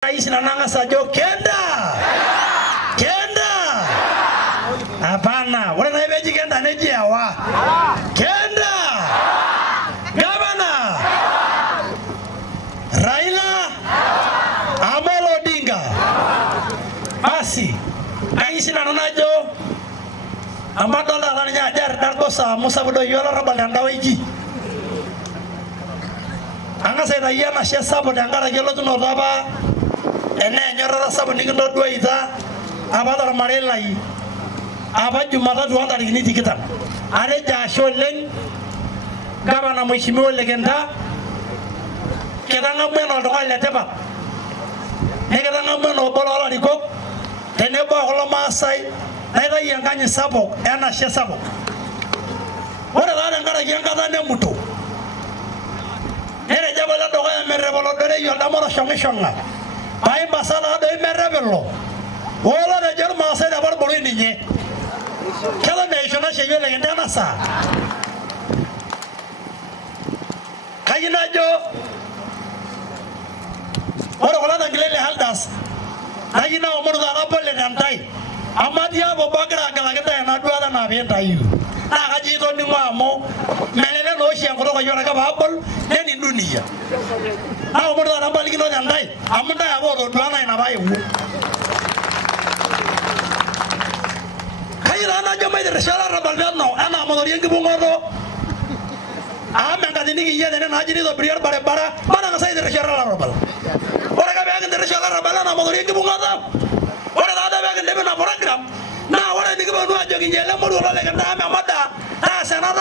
Rais nananga sajo kenda. Kenda. Hapana, wale na ibeji kenda neji hawa. Kenda. Gavana. Raila Amolo Odinga. Basi, rais nananga jo Amadola kananya jar darbosa Musa bodo yola rabal ndawa iki. Anga saya tanya masih sabu dangkara jelo tu noraba, ene nyorora sabu ni kendo dua ita, apa tar marelai, apa jumata dua tar ini dikitan, ada jasho leng, gabana musimio legenda, kita ngamen orang doa letepa, kita ngamen orang bola dikok, tenebo kalau masai, ada yang kanya sabu, ena sia sabu, orang ada dangkara yang kata dia mutu. Ere jabala doga merrebolo dere yolda moro shongi shonga ay basala do merrebelo wala de jar ma sai da bar bolo ninye kala me shona shege le ngana sa kayina jo oro wala da ngile haldas ayina umur da rabole nantai amadia bo bagra gala gata na duada na be tayu na kaji to ni mamo melele no shi angoro ko yora ka babol neni dunia awo mo da nambali kino nyandai amunda ya bo do dwana ina baye wu kayira na jama ide reshala rabal no ana mo do yengi bungoro ame ngadi ni yede na jini do briar bare bara mana ngasai ide reshala rabal ora ka be ngade reshala rabal na mo do yengi bungoro ora da be ngade be na program na ora ni ko no ajogi nyela mo do le ngada ame amada sana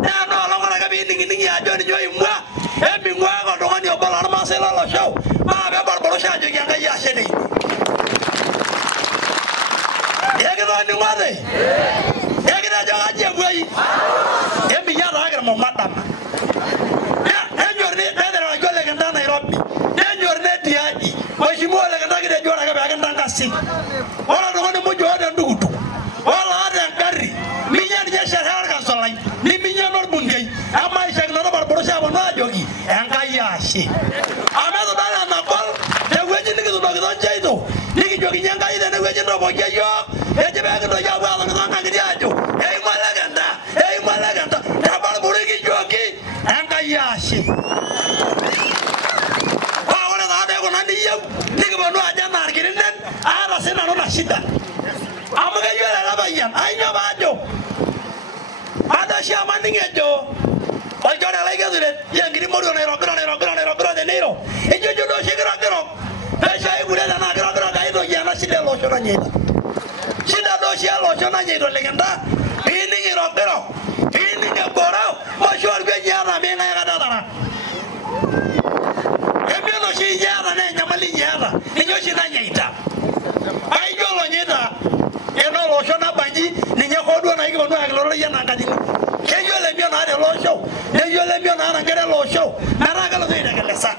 na no lo ngara ka bi ningi ajo ni joy mwa e mi ngwa ko do ngani obala ma se lo show ma be bar boro sha jogi nga ya shedi ya ke do ni ngade ya ke da jo aje bui e mi ya ra ga mo mata e njorni de de ro le nganda Nairobi e njorni tiaji mo shimo le nganda ke de jora ka be ga ndanga si ora do ngani mo jo da ndugutu wala ada kari minyan je shahar ka solai ni minyan nor bungei ama ishak na bar borosha bana jogi enka yashi amedo dala na kol de weji ni kido no jaido ni jogi nyanga ide ne weji no boje yo e je be do ya ba no nga ngidi ajo e malaganda ya bar borigi jogi enka yashi wa wala da de ko nandi yau ni ko no aja nar kirinen ara sena no na shida amaga yola la bayan ay no bajo ada siapa ning ejo ol jora lay gadure yang giri modo ne rogro de nero e jojo do shigro gro e shay gure da na gro ga ido ya na sile lo shona nyeda sida do sia lo shona nyedo legenda ini ngi rogro ini ngi boro mo shor ge nyara me nga ga dara e mi no shi nyara ne nyamali nyara ni jo shi na nyeita ay jo lo nyeda eno lo shona banji ni nya ko do na igi no aglo ya na ngadi ke yo le mio na de lo show ne yo le mio na ngere lo show na raga lo de ngele sa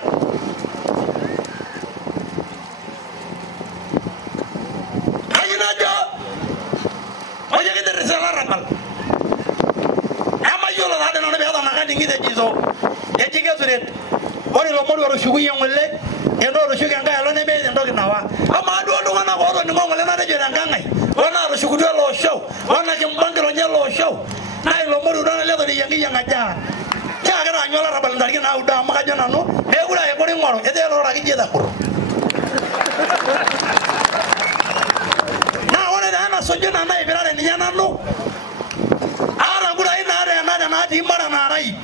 ayina jo oje ke de resala ramal ama yo lo na de no be na ngadi ngi de jizo e jige zuret ori lo mo do shugu yengole eno lo shugu ngaya lo ne be ndo ginawa ama do na ko do ni ngole na de jera ngangai wana ro shukudu lo show wana kimbangiro nya lo show nai lo modu na le do yangi yanga ja ja gara nyola rabal ndari na uda maka jana no e gura e bori ngoro e de lo ra gije da ko na wana da na sojo na na ibirare ni yana no ara gura ina ara na di mara na rai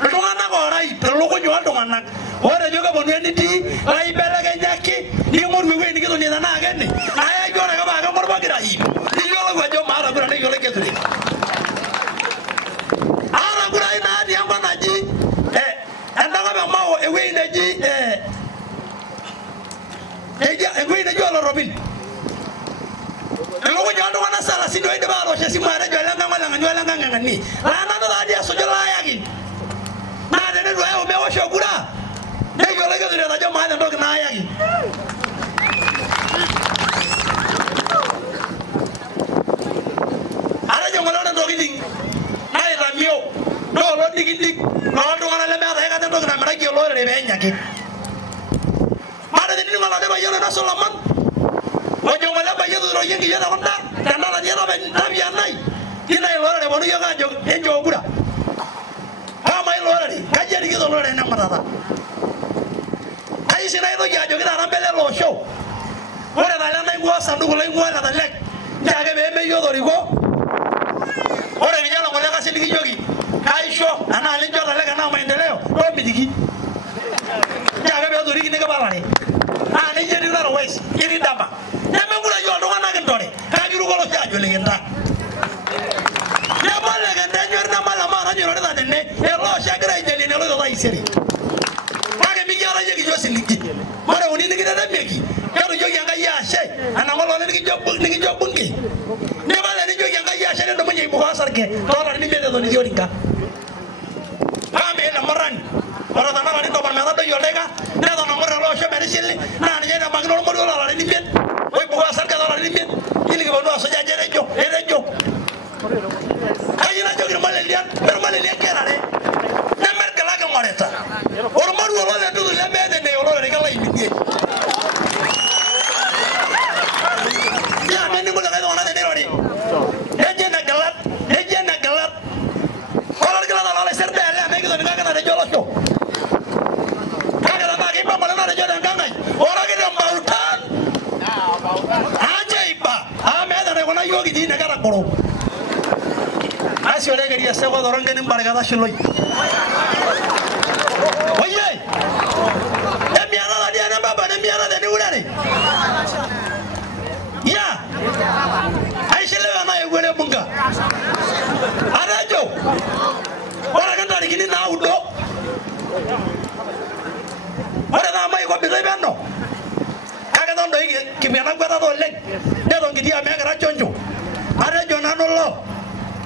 lo ngana ko rai lo ko nyo ndo ngana ora joga bonu ni ti rai bele ga nyaki ni modu we ni ko ni na ga ni aya jora ga ba ga mor ba gira hi ni yo lo jo mara gura ni yo le ke turi ara gura ina di amba na ji anda ga ba mawo e we na ji e we na jo lo robin lo ko jando wana sala si do e de ba ro si mara jo la nga ni ana no da dia so jo la yaki na de do e o me o shogura ne yo le ke turi na jo ma de ndo na yaki ara jo ngolo ndo giding ai ramio do lo digidik no do ngala le me ada ka ndo na mara ke lo re be nyaki mara bayana na Solomon ojo mala bayo do yengi yada onda tanala dia na bianai ina ilora de bonu yaga jo enjo gura ama ilora di kajeri gido lora na matata ai sina ido ya jo gida rambele lo show ora dala na ngwa sanduku la ngwa la dalek jaga be me yo dorigo ora ni yala ngolega siliki jogi kai show ana alinjo dalek na maendeleo do midiki jaga be dorigi ne gabalare ani jeri na rawes iri daba neme ngula yo ndo na gendore ka juru golo jajo le genda ya mala genda nyor na mala mara nyor da denne e lo shagra jeli ne lo da iseri mage mi yara yegi jo siliki mara woni ni gida meki yaro jogi anga ya shay ana ngolo ni jo bungi ne mala ni jogi anga ya shay ndo munyi bu hasarke dola ni mede do ni yoringa ame na marani ora da mala ni to barna do yolega ne do no mora lo shay merisili na ni na magno mo do la ni ben oi bu hasarke do la ni ben ili ke bono so jajere jo erejo ayina jogi mala lian pero mala lian kerare na merka la ga moreta or maru lo le do le mede ne olo re kala imidie ya meni mo la ga ona de ori ejena galat ora gala la ser de la me ga na ga na jolo sho kaga la ma gi pa mala na jolo ngangai ora ga de mautan aja iba a me da re ona yogi di na ga ra koro asio le quería ser godorón que ni embargada shiloi oye emiana la diana baba emiana de ni urare ya ai shile na yegwele bunga arajo ora kan dari gini na udo ora na mai ko bi beno kaga don do ki mi na gwada do lek de don gidi ame gara chonjo arajo na no lo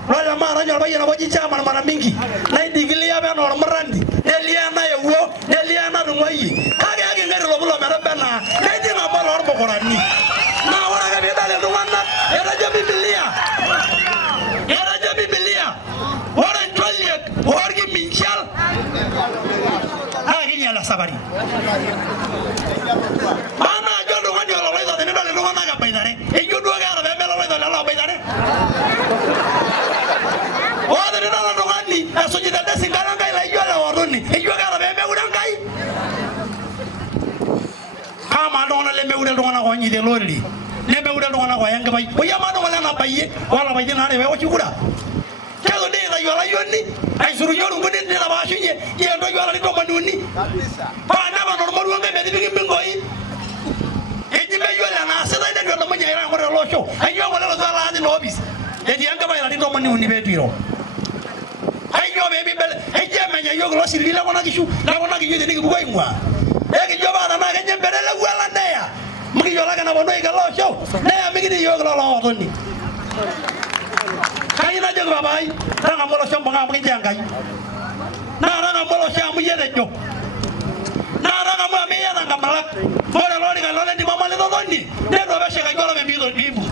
wala mara nyoba yena boji chama mara mingi na digilia be no marandi eliana yewo eliana rumwayi kage age ngari lo bulo mera bena na di na bolo orbo korani na ora ga be dale no wanna era jo bibilia ora njoliek orgi minchal age nyala sabari mana jo do ngadi lo ledo de dale no wanna ga baidare e jo do ga ra be lo ledo la baidare oda de nala no ngani asoji da singala ngai la yola waroni e yoga ra be udan kai kama no na le me udan no na ko nyi de lori le me udan no na ko yanga bai o yama no wala na baye wala bai na re we o chukura kelo de la yola yoni ai suru yoru ngode de la ba shunye ye ndo yola ni to manuni ba na ba no mo ngbe be bi ngoi e ji me yola na se da de no mo nyira ngore lo sho ai yo wala lo sala di lobis e di anga bai la ni to manuni be tiro ayo baby bel eje menya yo lo sirila kona kishu la kona kiyo de ngi bugoy mwa e ki joba na ma kenye mbere la wala ndeya mki yo la kana bono igalo show ndeya mki di yo lo toni kayina je babai tanga molo shomba nga mki jangai na ranga molo shamu yede jo na ranga mwa me yana ngamala fora lo ni ga lo le di mama le do doni de do be shega yo lo me bido dibu